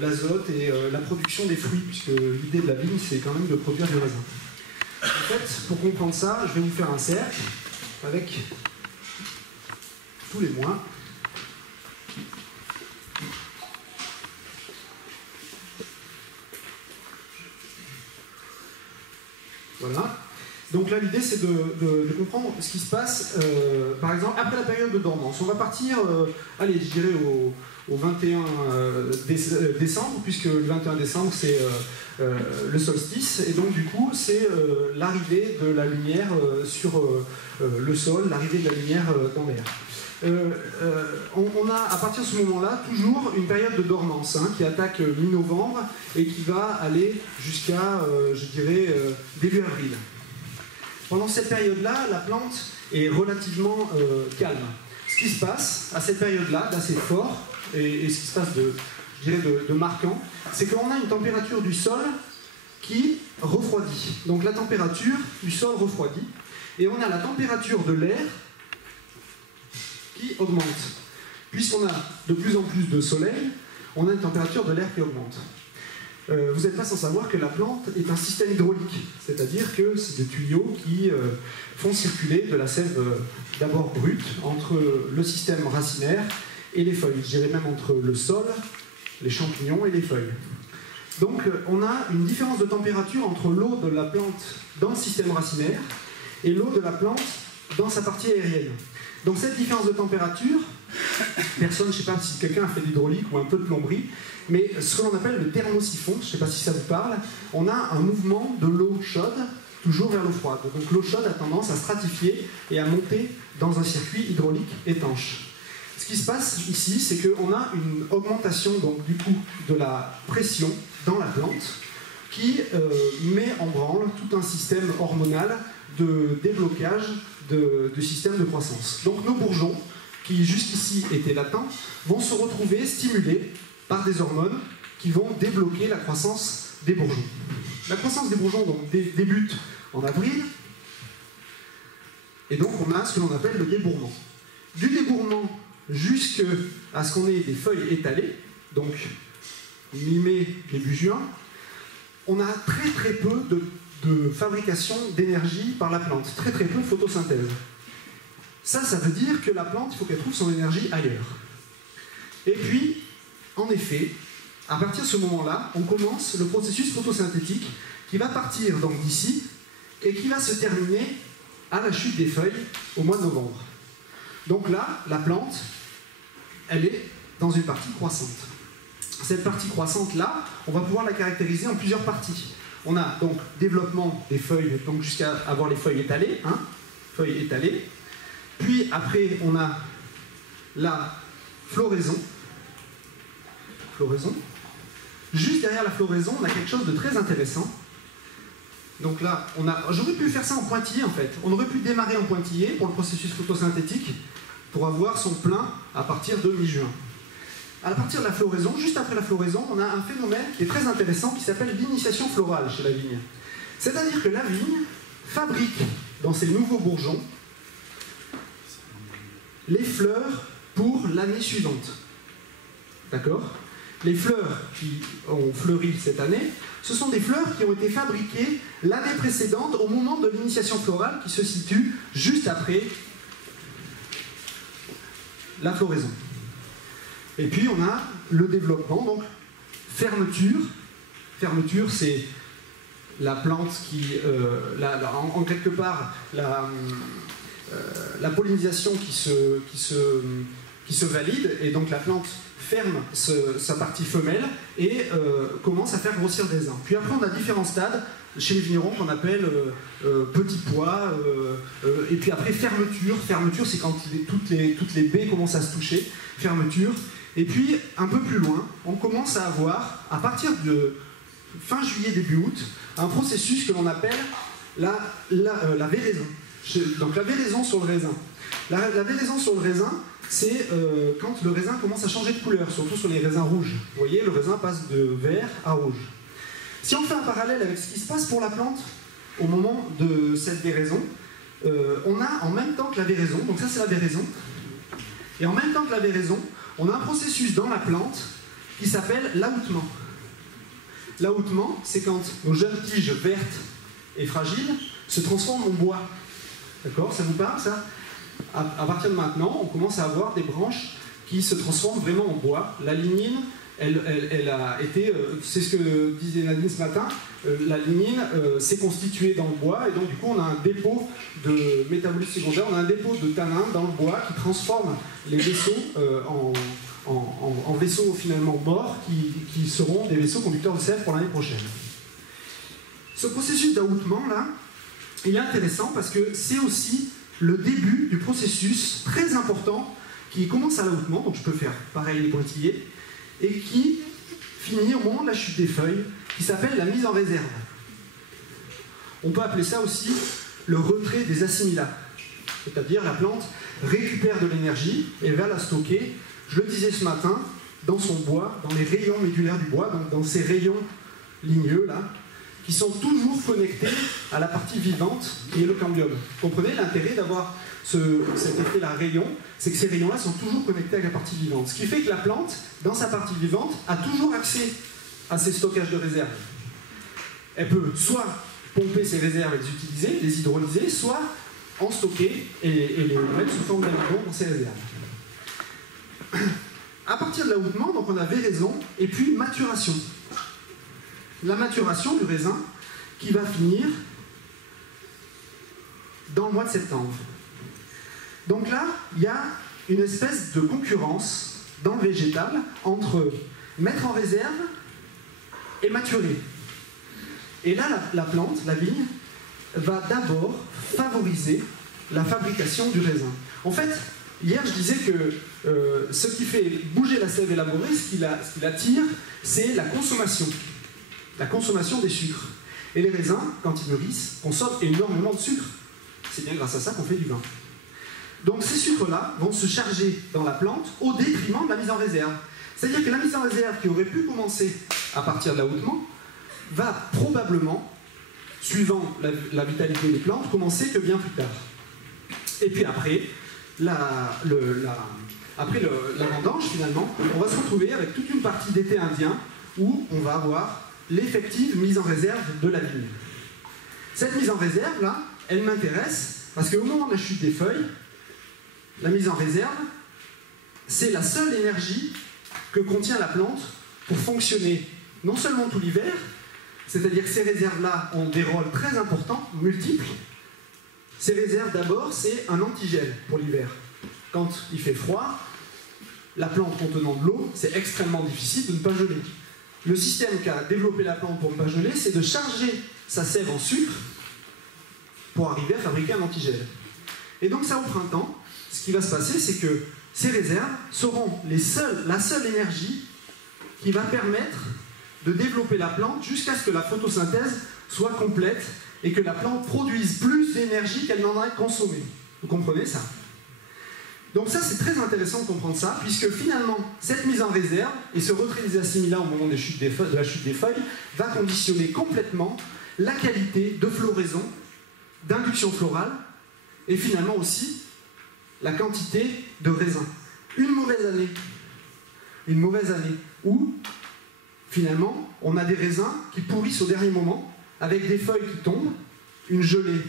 l'azote et la production des fruits, puisque l'idée de la vigne, c'est quand même de produire du raisin. En fait, pour comprendre ça, je vais vous faire un cercle avec tous les mois. Voilà. Donc là, l'idée, c'est de comprendre ce qui se passe, par exemple, après la période de dormance. On va partir, allez, je dirais au 21 décembre, puisque le 21 décembre, c'est le solstice, et donc du coup, c'est l'arrivée de la lumière sur le sol, l'arrivée de la lumière dans l'air. On a, à partir de ce moment-là, toujours une période de dormance qui attaque mi-novembre et qui va aller jusqu'à, je dirais, début avril. Pendant cette période-là, la plante est relativement calme. Ce qui se passe à cette période-là, d'assez fort, et ce qui se passe de marquant, c'est qu'on a une température du sol qui refroidit. Donc la température du sol refroidit, et on a la température de l'air qui augmente. Puisqu'on a de plus en plus de soleil, on a une température de l'air qui augmente. Vous n'êtes pas sans savoir que la plante est un système hydraulique, c'est-à-dire que c'est des tuyaux qui font circuler de la sève d'abord brute entre le système racinaire et les feuilles, je dirais même entre le sol, les champignons et les feuilles. Donc on a une différence de température entre l'eau de la plante dans le système racinaire et l'eau de la plante dans sa partie aérienne. Donc cette différence de température, personne, je ne sais pas si quelqu'un a fait de l'hydraulique ou un peu de plomberie, mais ce que l'on appelle le thermosiphon, je ne sais pas si ça vous parle, on a un mouvement de l'eau chaude toujours vers l'eau froide. Donc l'eau chaude a tendance à stratifier et à monter dans un circuit hydraulique étanche. Ce qui se passe ici, c'est qu'on a une augmentation donc, du coup de la pression dans la plante qui met en branle tout un système hormonal de déblocage du système de croissance. Donc nos bourgeons, qui jusqu'ici étaient latents, vont se retrouver stimulés par des hormones qui vont débloquer la croissance des bourgeons. La croissance des bourgeons donc, débute en avril, et donc on a ce que l'on appelle le débourrement. Du débourrement jusqu'à ce qu'on ait des feuilles étalées, donc mi-mai, début juin, on a très très peu de fabrication d'énergie par la plante, très très peu de photosynthèse. Ça veut dire que la plante, il faut qu'elle trouve son énergie ailleurs. Et puis, en effet, à partir de ce moment-là, on commence le processus photosynthétique qui va partir donc d'ici et qui va se terminer à la chute des feuilles au mois de novembre. Donc là, la plante, elle est dans une partie croissante. Cette partie croissante-là, on va pouvoir la caractériser en plusieurs parties. On a donc développement des feuilles, donc jusqu'à avoir les feuilles étalées, feuilles étalées. Puis après, on a la floraison. Juste derrière la floraison, on a quelque chose de très intéressant. Donc là, j'aurais pu faire ça en pointillé en fait. On aurait pu démarrer en pointillé pour le processus photosynthétique pour avoir son plein à partir de mi-juin. À partir de la floraison, juste après la floraison, on a un phénomène qui est très intéressant qui s'appelle l'initiation florale chez la vigne. C'est-à-dire que la vigne fabrique dans ses nouveaux bourgeons les fleurs pour l'année suivante. D'accord ? Les fleurs qui ont fleuri cette année, ce sont des fleurs qui ont été fabriquées l'année précédente au moment de l'initiation florale qui se situe juste après la floraison. Et puis on a le développement, donc fermeture. Fermeture, c'est la plante qui, en quelque part, la pollinisation qui se valide, et donc la plante ferme sa partie femelle et commence à faire grossir des raisins. Puis après on a différents stades chez les vignerons qu'on appelle petit pois, et puis après fermeture. Fermeture, c'est quand toutes les baies commencent à se toucher. Fermeture. Et puis un peu plus loin, on commence à avoir, à partir de fin juillet, début août, un processus que l'on appelle la véraison. Donc la véraison sur le raisin. La véraison sur le raisin, c'est quand le raisin commence à changer de couleur, surtout sur les raisins rouges. Vous voyez, le raisin passe de vert à rouge. Si on fait un parallèle avec ce qui se passe pour la plante au moment de cette véraison, on a en même temps que la véraison, donc ça c'est la véraison, et en même temps que la véraison, on a un processus dans la plante qui s'appelle l'ahoutement. L'ahoutement, c'est quand nos jeunes tiges vertes et fragiles se transforment en bois. D'accord? Ça vous parle, ça? À partir de maintenant, on commence à avoir des branches qui se transforment vraiment en bois. La lignine, elle a été, c'est ce que disait Nadine ce matin, la lignine s'est constituée dans le bois, et donc du coup on a un dépôt de métabolisme secondaire, on a un dépôt de tanin dans le bois qui transforme les vaisseaux en vaisseaux finalement morts qui seront des vaisseaux conducteurs de sève pour l'année prochaine. Ce processus d'ahoutement là, il est intéressant parce que c'est aussi le début du processus très important qui commence à l'ahoutement, donc je peux faire pareil les pointillés, et qui finit au moment de la chute des feuilles, qui s'appelle la mise en réserve. On peut appeler ça aussi le retrait des assimilats, c'est-à-dire la plante récupère de l'énergie et va la stocker, je le disais ce matin, dans son bois, dans les rayons médulaires du bois, donc dans ces rayons ligneux là, qui sont toujours connectés à la partie vivante qui est le cambium. Vous comprenez l'intérêt d'avoir cet effet-là rayon, c'est que ces rayons-là sont toujours connectés avec la partie vivante. Ce qui fait que la plante, dans sa partie vivante, a toujours accès à ces stockages de réserves. Elle peut soit pomper ses réserves et les utiliser, les hydrolyser, soit en stocker et les mettre sous forme d'amidon dans ses réserves. À partir de l'ahoutement, donc on a véraison et puis maturation. La maturation du raisin qui va finir dans le mois de septembre. Donc là, il y a une espèce de concurrence dans le végétal entre mettre en réserve et maturer. Et là, la plante, la vigne, va d'abord favoriser la fabrication du raisin. En fait, hier, je disais que ce qui fait bouger la sève élaborée, ce qui l'attire, c'est la consommation des sucres. Et les raisins, quand ils mûrissent, consomment énormément de sucre. C'est bien grâce à ça qu'on fait du vin. Donc ces sucres-là vont se charger dans la plante au détriment de la mise en réserve. C'est-à-dire que la mise en réserve qui aurait pu commencer à partir de l'ahoutement va probablement, suivant la vitalité des plantes, commencer que bien plus tard. Et puis après, la vendange, finalement, on va se retrouver avec toute une partie d'été indien où on va avoir l'effective mise en réserve de la vigne. Cette mise en réserve, là, elle m'intéresse parce qu'au moment de la chute des feuilles, la mise en réserve, c'est la seule énergie que contient la plante pour fonctionner non seulement tout l'hiver, c'est-à-dire que ces réserves-là ont des rôles très importants, multiples. Ces réserves, d'abord, c'est un antigel pour l'hiver. Quand il fait froid, la plante contenant de l'eau, c'est extrêmement difficile de ne pas geler. Le système qu'a développé la plante pour ne pas geler, c'est de charger sa sève en sucre pour arriver à fabriquer un antigel. Et donc ça, au printemps, ce qui va se passer, c'est que ces réserves seront la seule énergie qui va permettre de développer la plante jusqu'à ce que la photosynthèse soit complète et que la plante produise plus d'énergie qu'elle n'en a consommé. Vous comprenez ça? Donc ça, c'est très intéressant de comprendre ça, puisque finalement, cette mise en réserve et ce retrait des assimilats au moment de la chute des feuilles va conditionner complètement la qualité de floraison, d'induction florale, et finalement aussi la quantité de raisin. Une mauvaise année où, finalement, on a des raisins qui pourrissent au dernier moment, avec des feuilles qui tombent, une gelée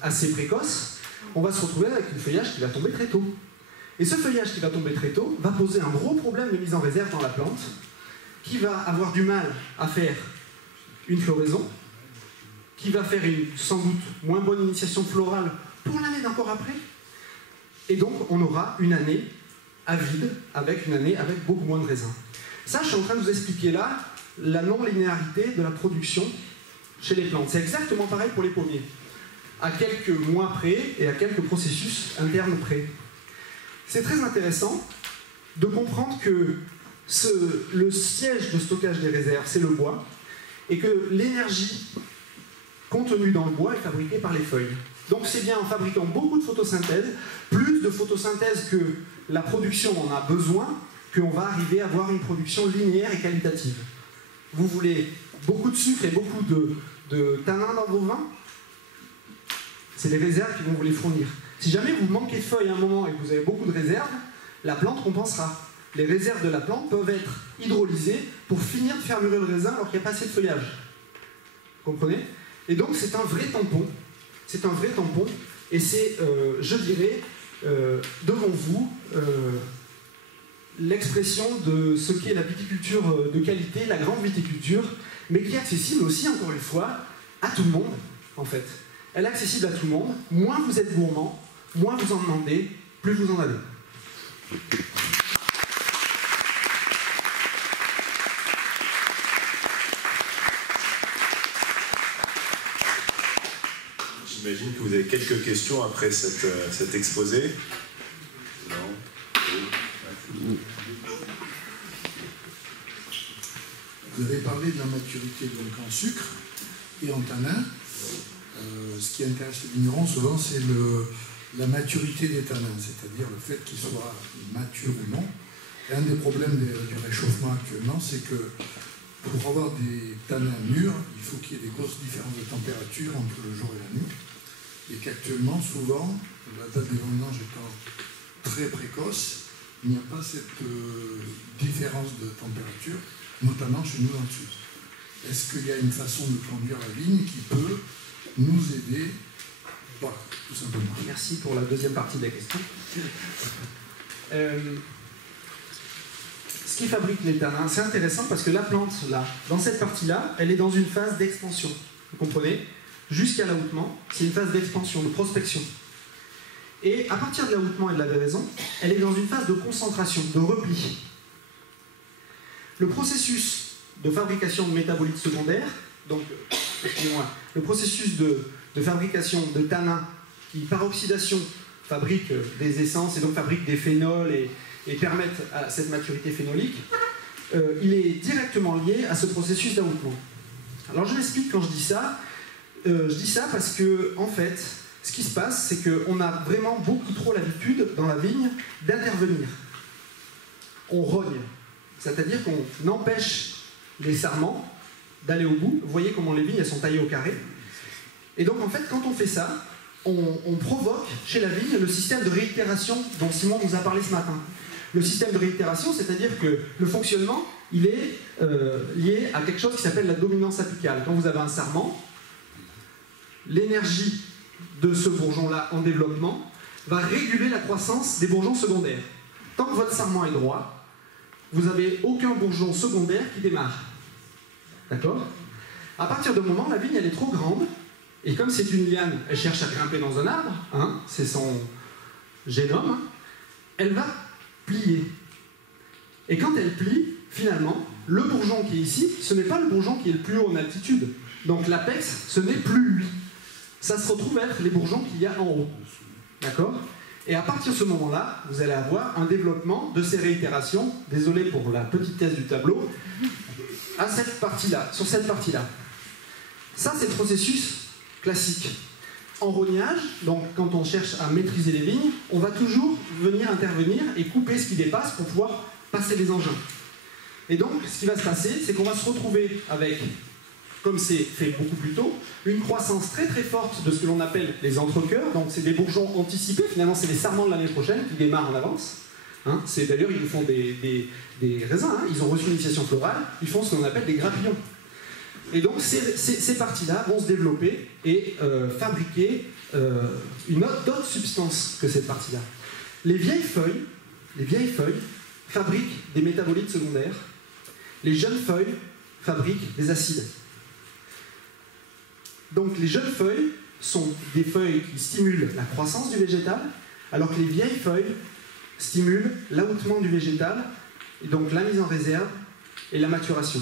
assez précoce, on va se retrouver avec un feuillage qui va tomber très tôt. Et ce feuillage qui va tomber très tôt va poser un gros problème de mise en réserve dans la plante, qui va avoir du mal à faire une floraison, qui va faire une, sans doute, moins bonne initiation florale pour l'année d'encore après. Et donc, on aura une année à vide, avec une année avec beaucoup moins de raisins. Ça, je suis en train de vous expliquer là la non-linéarité de la production chez les plantes. C'est exactement pareil pour les pommiers, à quelques mois près et à quelques processus internes près. C'est très intéressant de comprendre que le siège de stockage des réserves, c'est le bois, et que l'énergie contenue dans le bois est fabriquée par les feuilles. Donc c'est bien en fabriquant beaucoup de photosynthèse, plus de photosynthèse que la production en a besoin, qu'on va arriver à avoir une production linéaire et qualitative. Vous voulez beaucoup de sucre et beaucoup de tanin dans vos vins? C'est les réserves qui vont vous les fournir. Si jamais vous manquez de feuilles à un moment et que vous avez beaucoup de réserves, la plante compensera. les réserves de la plante peuvent être hydrolysées pour finir de faire mûrir le raisin alors qu'il n'y a pas assez de feuillage. Vous comprenez? Et donc c'est un vrai tampon. C'est un vrai tampon. Et c'est, je dirais, devant vous, l'expression de ce qu'est la viticulture de qualité, la grande viticulture, mais qui est accessible aussi, encore une fois, à tout le monde, en fait. Elle est accessible à tout le monde. Moins vous êtes gourmand, moins vous en demandez, plus vous en avez. J'imagine que vous avez quelques questions après cet exposé. Non. Vous avez parlé de la maturité donc en sucre et en tanin. Ce qui intéresse les vignerons souvent, c'est la maturité des tanins, c'est-à-dire le fait qu'ils soient matures ou non. Et un des problèmes du réchauffement actuellement, c'est que pour avoir des tanins mûrs, il faut qu'il y ait des grosses différences de température entre le jour et la nuit. Et qu'actuellement, souvent, la date des vendanges étant très précoce, il n'y a pas cette différence de température, notamment chez nous dans le sud. Est-ce qu'il y a une façon de conduire la vigne qui peut nous aider? Voilà, tout simplement. Merci pour la deuxième partie de la question. Ce qui fabrique les tanins, c'est intéressant parce que la plante, là, dans cette partie-là, elle est dans une phase d'expansion. Vous comprenez? Jusqu'à l'ahoutement, c'est une phase d'expansion, de prospection. Et à partir de l'ahoutement et de la véraison, elle est dans une phase de concentration, de repli. Le processus de fabrication de métabolites secondaires, donc, excusez-moi, le processus de fabrication de tanins qui, par oxydation, fabriquent des essences et donc fabriquent des phénols et permettent à cette maturité phénolique, il est directement lié à ce processus d'ahoutement. Alors je m'explique quand je dis ça. Je dis ça parce que, en fait, ce qui se passe, c'est qu'on a vraiment beaucoup trop l'habitude, dans la vigne, d'intervenir. On rogne. C'est-à-dire qu'on empêche les sarments d'aller au bout. Vous voyez comment les vignes, elles sont taillées au carré. Et donc, en fait, quand on fait ça, on provoque chez la vigne le système de réitération dont Simon nous a parlé ce matin. Le système de réitération, c'est-à-dire que le fonctionnement, il est lié à quelque chose qui s'appelle la dominance apicale. Quand vous avez un sarment, l'énergie de ce bourgeon-là en développement va réguler la croissance des bourgeons secondaires. Tant que votre sarment est droit, vous n'avez aucun bourgeon secondaire qui démarre. D'accord? À partir de moment, la vigne, elle est trop grande, et comme c'est une liane, elle cherche à grimper dans un arbre, hein, c'est son génome, hein, elle va plier. Et quand elle plie, finalement, le bourgeon qui est ici, ce n'est pas le bourgeon qui est le plus haut en altitude. Donc l'apex, ce n'est plus lui. Ça se retrouve être les bourgeons qu'il y a en haut. D'accord? Et à partir de ce moment-là, vous allez avoir un développement de ces réitérations, désolé pour la petitesse du tableau, à cette partie-là, sur cette partie-là. Ça, c'est le processus classique. En rognage, donc quand on cherche à maîtriser les vignes, on va toujours venir intervenir et couper ce qui dépasse pour pouvoir passer les engins. Et donc, ce qui va se passer, c'est qu'on va se retrouver avec, comme c'est fait beaucoup plus tôt, une croissance très très forte de ce que l'on appelle les entrecœurs. Donc c'est des bourgeons anticipés, finalement c'est les sarments de l'année prochaine qui démarrent en avance. Hein, d'ailleurs ils nous font des raisins, hein, ils ont reçu une initiation florale, ils font ce qu'on appelle des grappillons. Et donc ces parties-là vont se développer et fabriquer d'autres substances que cette partie-là. Les vieilles feuilles fabriquent des métabolites secondaires, les jeunes feuilles fabriquent des acides. Donc les jeunes feuilles sont des feuilles qui stimulent la croissance du végétal, alors que les vieilles feuilles stimulent l'ahoutement du végétal, et donc la mise en réserve et la maturation.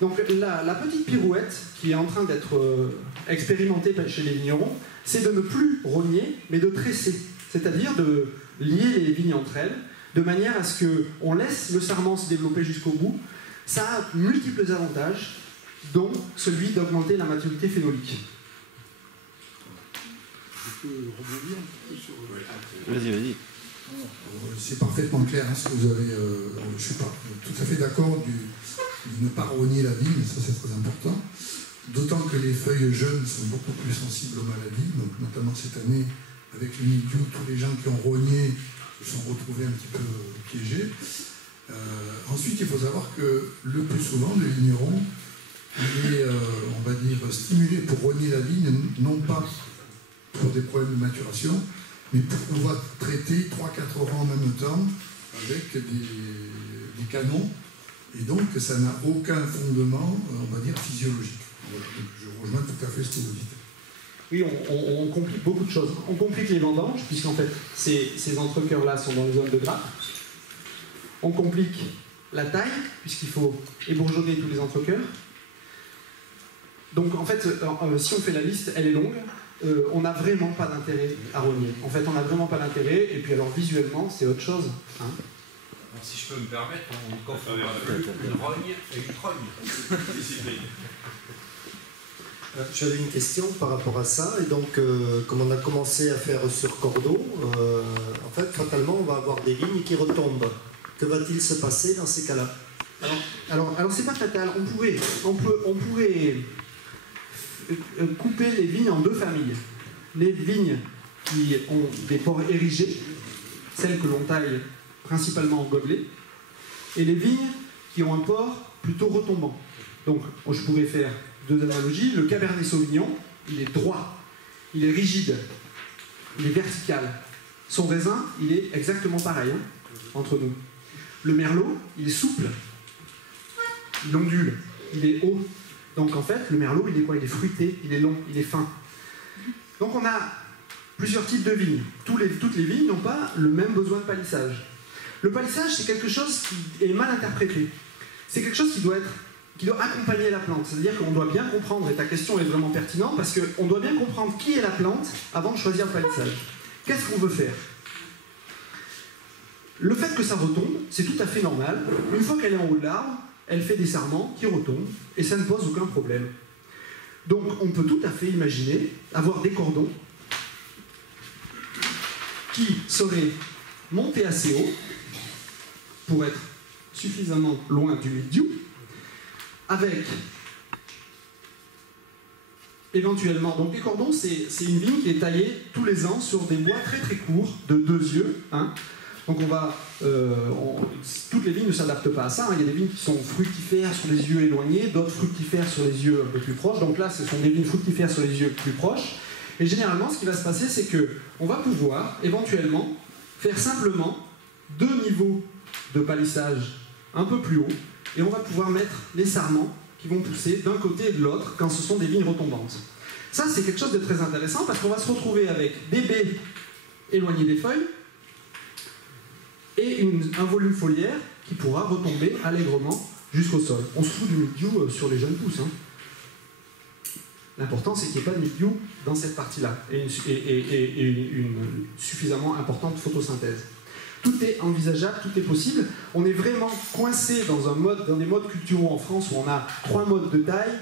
Donc la petite pirouette qui est en train d'être expérimentée chez les vignerons, c'est de ne plus rogner, mais de tresser, c'est-à-dire de lier les vignes entre elles, de manière à ce qu'on laisse le sarment se développer jusqu'au bout. Ça a multiples avantages, dont celui d'augmenter la maturité phénolique. Je peux rebondir un peu sur... Vas-y. C'est parfaitement clair hein, ce que vous avez... je suis pas tout à fait d'accord de ne pas rogner la vigne, ça c'est très important. D'autant que les feuilles jeunes sont beaucoup plus sensibles aux maladies, donc notamment cette année, avec le mildiou, tous les gens qui ont rogné se sont retrouvés un petit peu piégés. Ensuite, il faut savoir que le plus souvent, le vigneron, il est, on va dire, stimulé pour rogner la vigne, non pas pour des problèmes de maturation, mais pour pouvoir traiter 3-4 rangs en même temps avec des canons, et donc ça n'a aucun fondement, on va dire, physiologique. Voilà, donc je rejoins tout à fait ce que vous dites. Oui, on complique beaucoup de choses. On complique les vendanges, puisqu'en fait, ces entrecœurs-là sont dans les zones de grappe. On complique la taille, puisqu'il faut ébourgeonner tous les entrecœurs. Donc, en fait, si on fait la liste, elle est longue. On n'a vraiment pas d'intérêt à rogner. En fait, on n'a vraiment pas d'intérêt. Et puis, alors, visuellement, c'est autre chose. Hein. Alors, si je peux me permettre, on confond une rogne et une trogne. J'avais une question par rapport à ça, et donc comme on a commencé à faire sur Cordeaux, en fait fatalement on va avoir des vignes qui retombent. Que va-t-il se passer dans ces cas-là? Alors c'est pas fatal, on pourrait couper les vignes en deux familles. Les vignes qui ont des pores érigés, celles que l'on taille principalement en gobelet, et les vignes qui ont un port plutôt retombant. Donc je pourrais faire deux analogies. Le Cabernet Sauvignon, il est droit, il est rigide, il est vertical. Son raisin, il est exactement pareil, hein, entre nous. Le Merlot, il est souple, il ondule, il est haut. Donc en fait, le Merlot, il est quoi? Il est fruité, il est long, il est fin. Donc on a plusieurs types de vignes. Toutes les vignes n'ont pas le même besoin de palissage. Le palissage, c'est quelque chose qui est mal interprété. C'est quelque chose qui doit accompagner la plante. C'est-à-dire qu'on doit bien comprendre, et ta question est vraiment pertinente, parce qu'on doit bien comprendre qui est la plante avant de choisir le palissage. Qu'est-ce qu'on veut faire? Le fait que ça retombe, c'est tout à fait normal. Une fois qu'elle est en haut de l'arbre, elle fait des sarments qui retombent, et ça ne pose aucun problème. Donc on peut tout à fait imaginer avoir des cordons qui seraient montés assez haut pour être suffisamment loin du mildiou, avec éventuellement, donc les cordons, c'est une vigne qui est taillée tous les ans sur des bois très très courts, de 2 yeux. Hein. Donc toutes les vignes ne s'adaptent pas à ça. Hein. Il y a des vignes qui sont fructifères sur les yeux éloignés, d'autres fructifères sur les yeux un peu plus proches. Donc là, ce sont des vignes fructifères sur les yeux plus proches. Et généralement, ce qui va se passer, c'est qu'on va pouvoir éventuellement faire simplement 2 niveaux de palissage un peu plus haut, et on va pouvoir mettre les sarments qui vont pousser d'un côté et de l'autre quand ce sont des vignes retombantes. Ça, c'est quelque chose de très intéressant parce qu'on va se retrouver avec des baies éloignées des feuilles et un volume foliaire qui pourra retomber allègrement jusqu'au sol. On se fout du mildiou sur les jeunes pousses. Hein. L'important, c'est qu'il n'y ait pas de mildiou dans cette partie-là et une suffisamment importante photosynthèse. Tout est envisageable, tout est possible. On est vraiment coincé dans des modes culturaux en France où on a 3 modes de taille,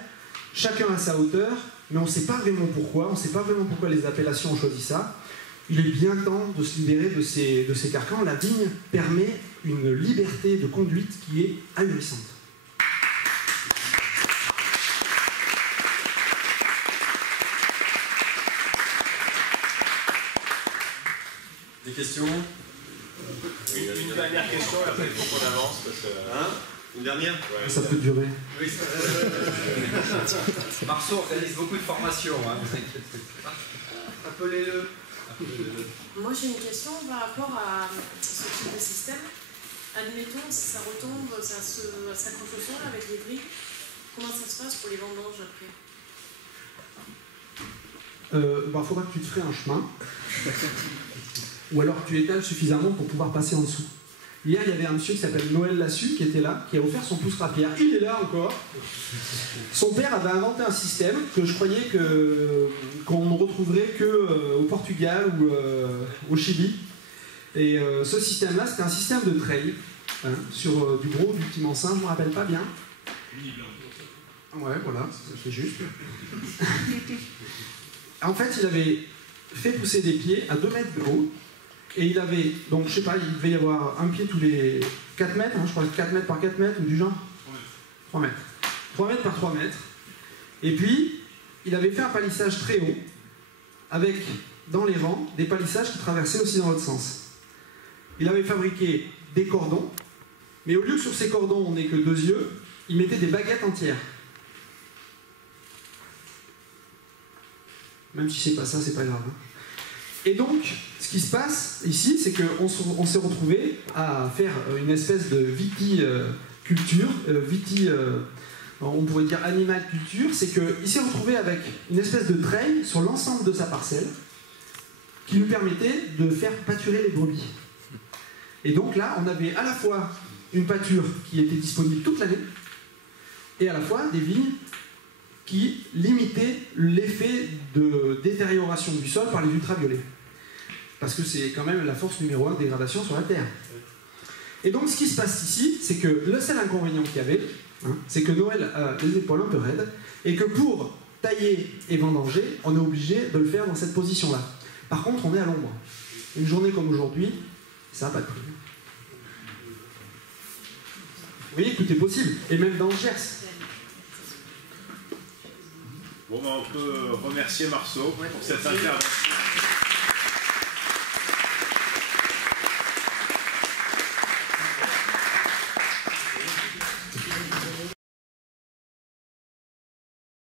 chacun à sa hauteur, mais on ne sait pas vraiment pourquoi, on ne sait pas vraiment pourquoi les appellations ont choisi ça. Il est bien temps de se libérer de ces carcans. La vigne permet une liberté de conduite qui est ahurissante. Des questions? Une dernière question, et après il faut qu'on avance. Parce que... Hein? Une dernière? Ouais, Ça peut durer. Oui, Marceau organise beaucoup de formations, hein, vous inquiétez pas. Appelez-le. Moi j'ai une question par rapport à ce type de système. Admettons, si ça retombe, ça s'accroche au sol avec les briques, comment ça se passe pour les vendanges après? Faudra que tu te ferais un chemin. Ou alors tu étales suffisamment pour pouvoir passer en dessous. Hier, il y avait un monsieur qui s'appelle Noël Lassus qui était là, qui a offert son pouce rapière. Il est là encore. Son père avait inventé un système que je croyais qu'on ne retrouverait qu'au Portugal ou au Chili. Et ce système-là, c'était un système de trail hein, sur du gros, du petit mansin, je ne me rappelle pas bien. Ouais, voilà, c'est juste. En fait, il avait fait pousser des pieds à 2 mètres de haut. Et il avait, donc je sais pas, il devait y avoir un pied tous les 4 mètres, hein, je crois 4 mètres par 4 mètres ou du genre 3 mètres. 3 mètres par 3 mètres. Et puis, il avait fait un palissage très haut, avec, dans les rangs, des palissages qui traversaient aussi dans l'autre sens. Il avait fabriqué des cordons Mais au lieu que sur ces cordons on n'ait que 2 yeux, ils mettaient des baguettes entières. Même si c'est pas ça, c'est pas grave. Et donc, ce qui se passe ici, c'est qu'on s'est retrouvé à faire une espèce de viticulture, on pourrait dire animal culture, c'est qu'il s'est retrouvé avec une espèce de treille sur l'ensemble de sa parcelle qui lui permettait de faire pâturer les brebis. Et donc là, on avait à la fois une pâture qui était disponible toute l'année et à la fois des vignes qui limitaient l'effet de détérioration du sol par les ultraviolets. Parce que c'est quand même la force numéro 1 de dégradation sur la Terre. Et donc ce qui se passe ici, c'est que le seul inconvénient qu'il y avait, c'est que Noël a les épaules un peu raides, et que pour tailler et vendanger, on est obligé de le faire dans cette position-là. Par contre, on est à l'ombre. Une journée comme aujourd'hui, ça n'a pas de prix. Vous voyez, tout est possible, et même dans le Gers. Bon, ben, on peut remercier Marceau pour cette intervention.